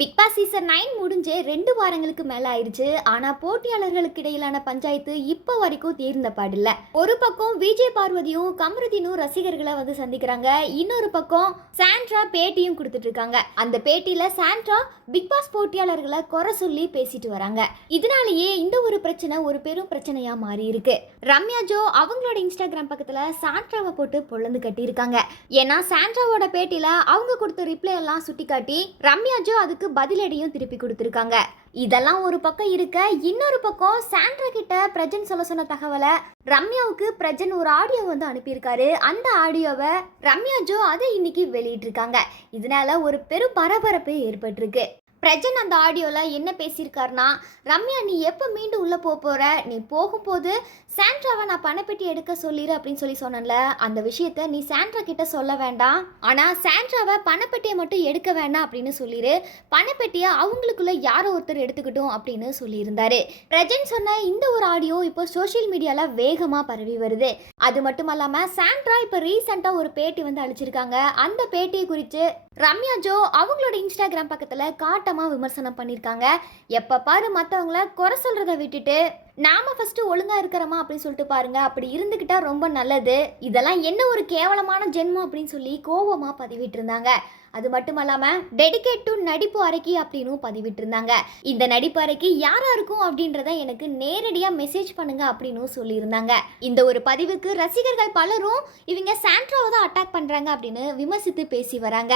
Big Boss season 9 முடிஞ்சு 2 வாரங்களுக்கு மேல ஆயிடுச்சு. ஆனா போட்டியாளர்களுக்கு இடையிலான பஞ்சாயத்து இப்போ வரைக்கும் தீர்ந்த பாடில்ல. ஒரு பக்கம் விஜய் பார்வதியும் கமருதீனும் ரசிகர்களை வந்து சந்திக்கிறாங்க. இன்னொரு பக்கம் சாண்ட்ரா பேட்டியும் கொடுத்துட்டு இருக்காங்க. அந்த பேட்டியில சாண்ட்ரா பிக் பாஸ் போட்டியாளர்களை குறை சொல்லி பேசிட்டு வராங்க. இதனாலேயே இந்த ஒரு பிரச்சனை ஒரு பெரும் பிரச்சனையா மாறி இருக்கு. ரம்யா ஜோ அவங்களோட இன்ஸ்டாகிராம் பக்கத்துல சாண்ட்ராவை போட்டு பொழந்து கட்டி இருக்காங்க. ஏன்னா சாண்ட்ராவோட பேட்டியில அவங்க கொடுத்த ரிப்ளை எல்லாம் சுட்டி காட்டி ரம்யா ஜோ அதுக்கு பதிலடியும் திருப்பி கொடுத்துருக்காங்க. இதெல்லாம் ஒரு பக்கம் இருக்க, இன்னொரு பக்கம் சாண்ட்ரா கிட்ட பிரஜன் சொல்ல சொன்ன தகவலை ரம்யாவுக்கு பிரஜன் ஒரு ஆடியோ வந்து அனுப்பியிருக்காரு. அந்த ஆடியோவை ரம்யா ஜோ அதை இன்னைக்கு வெளியிட்டிருக்காங்க. இதனால ஒரு பெரும் பரபரப்பு ஏற்பட்டிருக்கு. பிரஜன் அந்த ஆடியோவில் என்ன பேசியிருக்காருனா, ரம்யா நீ எப்போ மீண்டும் உள்ளே போகிற, நீ போகும்போது சாண்ட்ராவை நான் பணப்பெட்டி எடுக்க சொல்லிடு அப்படின்னு சொன்னேன்ல, அந்த விஷயத்த நீ சாண்ட்ரா கிட்ட சொல்ல வேண்டாம், ஆனால் சாண்ட்ராவை பணப்பெட்டியை மட்டும் எடுக்க வேண்டாம் அப்படின்னு சொல்லிடு, பணப்பெட்டியை அவங்களுக்குள்ள யாரோ ஒருத்தர் எடுத்துக்கிட்டோம் அப்படின்னு சொல்லியிருந்தாரு. பிரஜன் சொன்ன இந்த ஒரு ஆடியோ இப்போ சோஷியல் மீடியாவில் வேகமாக பரவி வருது. அது மட்டும் இல்லாமல் சாண்ட்ரா இப்போ ரீசெண்டாக ஒரு பேட்டி வந்து அளிச்சிருக்காங்க. அந்த பேட்டியை குறித்து ரம்யா ஜோ அவங்களோட இன்ஸ்டாகிராம் பக்கத்தில் காட்டமாக விமர்சனம் பண்ணியிருக்காங்க. எப்போ பாரு மற்றவங்கள குறை சொல்கிறத விட்டுட்டு நாம ஃபஸ்ட்டு ஒழுங்காக இருக்கிறோமா அப்படின்னு சொல்லிட்டு பாருங்க, அப்படி இருந்துக்கிட்டா ரொம்ப நல்லது, இதெல்லாம் என்ன ஒரு கேவலமான ஜென்மம் அப்படின்னு சொல்லி கோபமாக பதிவிட்டு இருந்தாங்க. அது மட்டும் இல்லாமல் டெடிகேட் டு நடிப்பு அறைக்கு அப்படின்னு பதிவிட்டு இருந்தாங்க. இந்த நடிப்பு அறைக்கு யாரா இருக்கும் அப்படின்றத எனக்கு நேரடியாக மெசேஜ் பண்ணுங்க அப்படின்னு சொல்லியிருந்தாங்க. இந்த ஒரு பதிவுக்கு ரசிகர்கள் பலரும் இவங்க சாண்ட்ராவை தான் அட்டாக் பண்ணுறாங்க அப்படின்னு விமர்சித்து பேசி வராங்க.